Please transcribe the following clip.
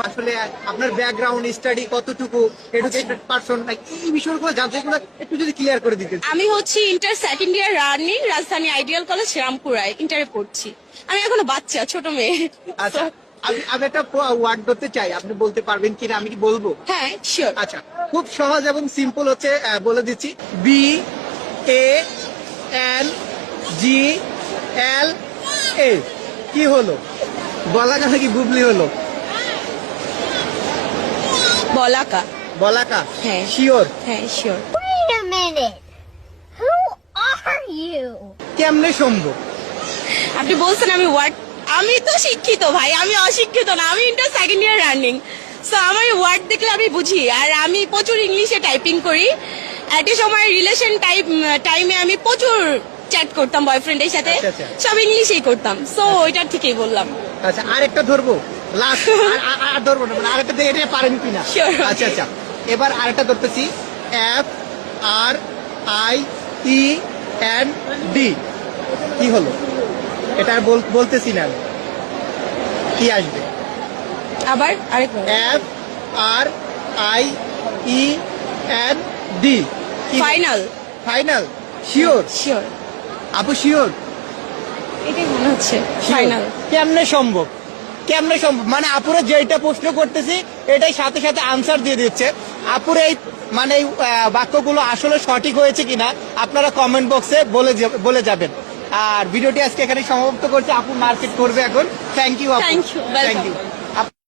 আসলে আপনার background study কতটুকু, এডুকেটেড পারসন, এই বিষয়গুলো জানতে এগুলো একটু যদি ক্লিয়ার করে দিতেন। আমি হচ্ছে ইন্টার সেকেন্ড ইয়ার রানিং রাজধানী আইডিয়াল কলেজ রামপুরায় ইন্টারে পড়ছি। আমি এখনো বাচ্চা, ছোট মেয়ে। আচ্ছা, আমি একটা ওয়ার্ড ধরতে চাই, আপনি বলতে পারবেন কিনা, আমি কি বলবো? হ্যাঁ, শিওর। আচ্ছা, খুব সহজ এবং সিম্পল হচ্ছে, বলে দিচ্ছি, BANGLA। কি হলো? বলাকা নাকি বুবলি হলো? বলাকা। বলাকা? হ্যাঁ। শিওর? হ্যাঁ, sure. Wait a minute. Who are you? কেমনে সম্ভব? আপনি বলছেন আমি ওয়ার্ড, আমি তো শিক্ষিত ভাই, আমি অশিক্ষিত না। আমি inter second year running, so আমার ওয়ার্ড দেখলে আমি বুঝি। আর আমি প্রচুর ইংলিশে টাইপিং করি। একটা সময় রিলেশন টাইমে আমি প্রচুর চ্যাট করতাম বয়ফ্রেন্ডের সাথে, আচ্ছা, আচ্ছা। সব ইংলিশেই করতাম। সো ওইটার থেকেই বললাম। আচ্ছা, আরেকটা ধরবো, লাস্ট। আর ধরবো না, মানে আরেকটা দেখে এটা পারেন কিনা। Sure, okay. আচ্ছা আচ্ছা, এবার আরেকটা ধরতেছি, FRIEND। কি হলো? এটা আর বলতেছি না আমি। কি আসবে? আবার আরেকবার। FRIEND। Final. Final? Sure? Sure, আপু শিওর? এটাই মনে হচ্ছে ফাইনাল। কেমনে সম্ভব? কেমনে সম্ভব? মানে আপুরে যেটা প্রশ্ন করতেছি এটাই সাথে সাথে আনসার দিয়ে দিচ্ছে। আপুর এই মানে এই বাক্যগুলো আসলে সঠিক হয়েছে কিনা আপনারা কমেন্ট বক্সে বলে যাবেন। আর ভিডিওটি আজকে এখানে সমাপ্ত করছে। আপু মার্কেট করবে এখন। থ্যাংক ইউ আপু। Thank you, welcome. Thank you.